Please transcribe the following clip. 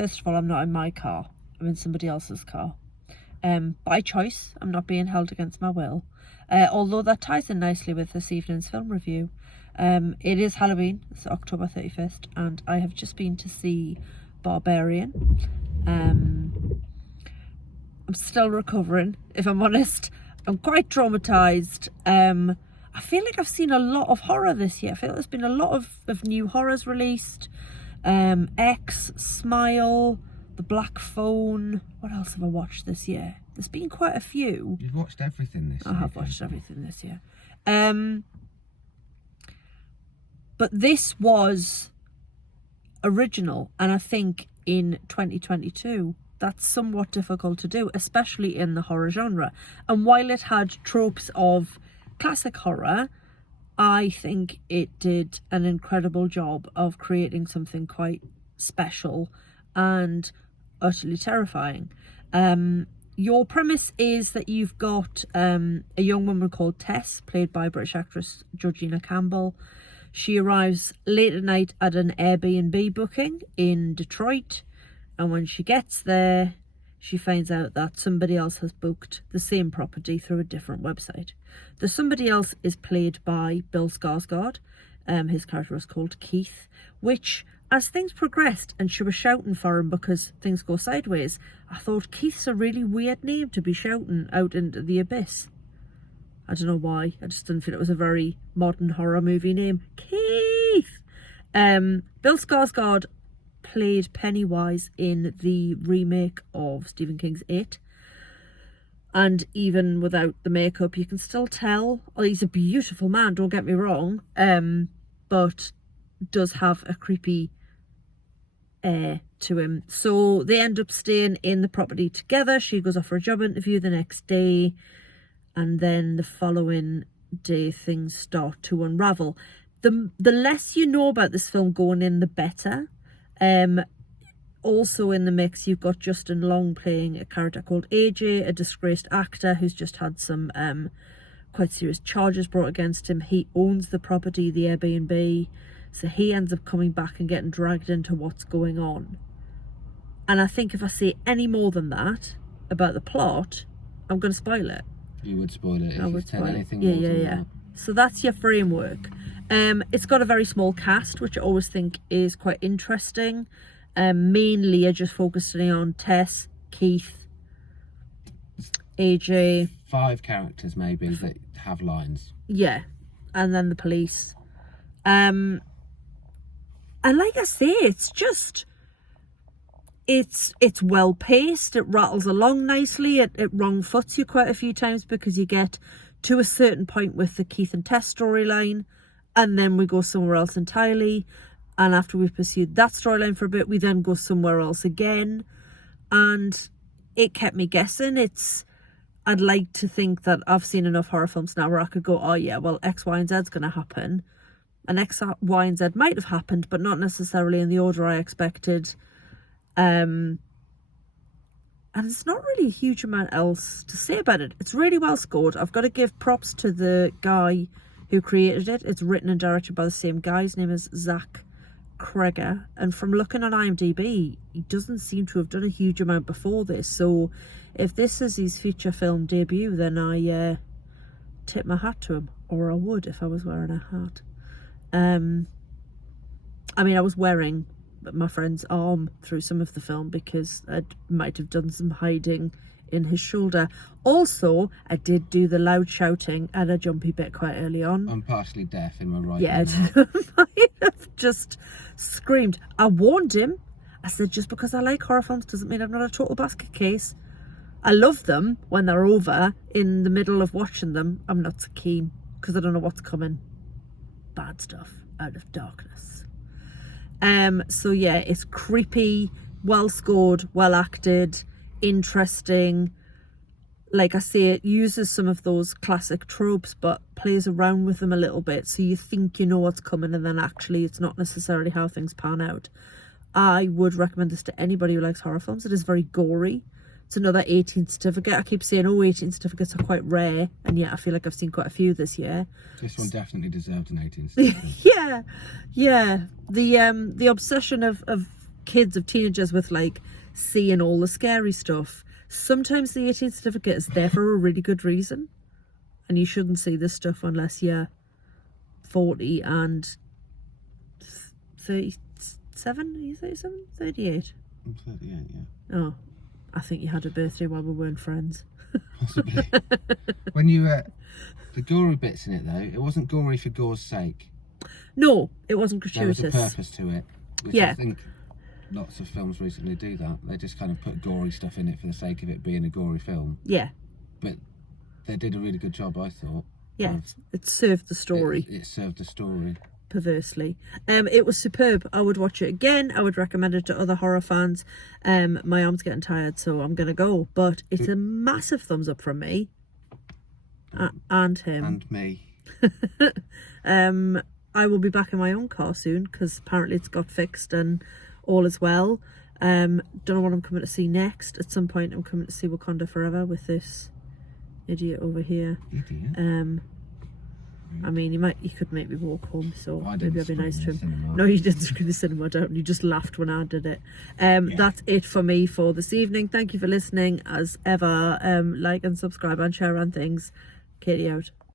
First of all, I'm not in my car. I'm in somebody else's car. By choice. I'm not being held against my will. Although that ties in nicely with this evening's film review. It is Halloween. It's October 31st. And I have just been to see Barbarian. I'm still recovering, if I'm honest. I'm quite traumatised. I feel like I've seen a lot of horror this year. I feel like there's been a lot of new horrors released. X, Smile, The Black Phone. What else have I watched this year? There's been quite a few. You've watched everything this year. I have watched everything this year. But this was original, and I think in 2022 that's somewhat difficult to do, especially in the horror genre. And while it had tropes of classic horror, I think it did an incredible job of creating something quite special and utterly terrifying. Your premise is that you've got a young woman called Tess, played by British actress Georgina Campbell. She arrives late at night at an Airbnb booking in Detroit, and when she gets there, she finds out that somebody else has booked the same property through a different website. The somebody else is played by Bill Skarsgård. His character was called Keith, which, as things progressed and she was shouting for him because things go sideways, I thought, Keith's a really weird name to be shouting out into the abyss. I don't know why. I just didn't feel it was a very modern horror movie name. Keith! Bill Skarsgård played Pennywise in the remake of Stephen King's It. And even without the makeup, you can still tell. Oh, he's a beautiful man, don't get me wrong. But does have a creepy air to him. So they end up staying in the property together. She goes off for a job interview the next day. And then the following day, things start to unravel. The less you know about this film going in, the better. Also in the mix, you've got Justin Long playing a character called AJ, a disgraced actor who's just had some quite serious charges brought against him. He owns the property, the Airbnb, so he ends up coming back and getting dragged into what's going on. And I think if I say any more than that about the plot, I'm going to spoil it. You would spoil it if you tell anything more than that. that. So that's your framework. It's got a very small cast, which I always think is quite interesting. Mainly you're just focusing on Tess, Keith, AJ. 5 characters maybe that have lines. Yeah, and then the police. And like I say, it's just... It's well paced, it rattles along nicely, it wrong foots you quite a few times because you get to a certain point with the Keith and Tess storyline and then we go somewhere else entirely, and after we've pursued that storyline for a bit, we then go somewhere else again, and it kept me guessing. I'd like to think that I've seen enough horror films now where I could go, oh yeah, well X, Y and Z's going to happen, and X, Y and Z might have happened but not necessarily in the order I expected. And there's not really a huge amount else to say about it. It's really well scored. I've got to give props to the guy who created it. It's written and directed by the same guy. His name is Zach Kreger. And from looking on IMDb, he doesn't seem to have done a huge amount before this. So if this is his feature film debut, then I tip my hat to him. Or I would if I was wearing a hat. I mean, I was wearing my friend's arm through some of the film because I might have done some hiding in his shoulder. Also, I did do the loud shouting and a jumpy bit quite early on. I'm partially deaf in my right ear. ear. Yeah, I might have just screamed. I warned him. I said, just because I like horror films doesn't mean I'm not a total basket case. I love them when they're over. In the middle of watching them, I'm not so keen because I don't know what's coming. Bad stuff out of darkness. So yeah, it's creepy, well scored, well acted, interesting. Like I say, it uses some of those classic tropes but plays around with them a little bit, so you think you know what's coming and then actually it's not necessarily how things pan out. I would recommend this to anybody who likes horror films. It is very gory. It's another 18 certificate. I keep saying, oh, 18 certificates are quite rare, and yet I feel like I've seen quite a few this year. This one definitely deserved an 18 certificate. Yeah. The obsession of kids, of teenagers with like seeing all the scary stuff. Sometimes the 18th certificate is there for a really good reason, and you shouldn't see this stuff unless you're 40 and 37. Are you 37? 38? I'm 38, yeah. Oh, I think you had a birthday while we weren't friends. Possibly. When you the gory bits in it though, it wasn't gory for gore's sake. No, it wasn't gratuitous. There was a purpose to it, which Yeah. I think lots of films recently do that. They just kind of put gory stuff in it for the sake of it being a gory film. Yeah. But they did a really good job, I thought. Yeah, it served the story. It served the story. Perversely. It was superb. I would watch it again. I would recommend it to other horror fans. My arm's getting tired, so I'm gonna go. But it's a massive thumbs up from me. And him. And me. I will be back in my own car soon, because apparently it's got fixed and all is well. Don't know what I'm coming to see next. At some point I'm coming to see Wakanda Forever with this idiot over here. Idiot? I mean, you could make me walk home, so maybe I'll be nice to him. Cinema. No, you didn't scream the cinema down. You just laughed when I did it. That's it for me for this evening. Thank you for listening. As ever, like and subscribe and share and things. Katie out.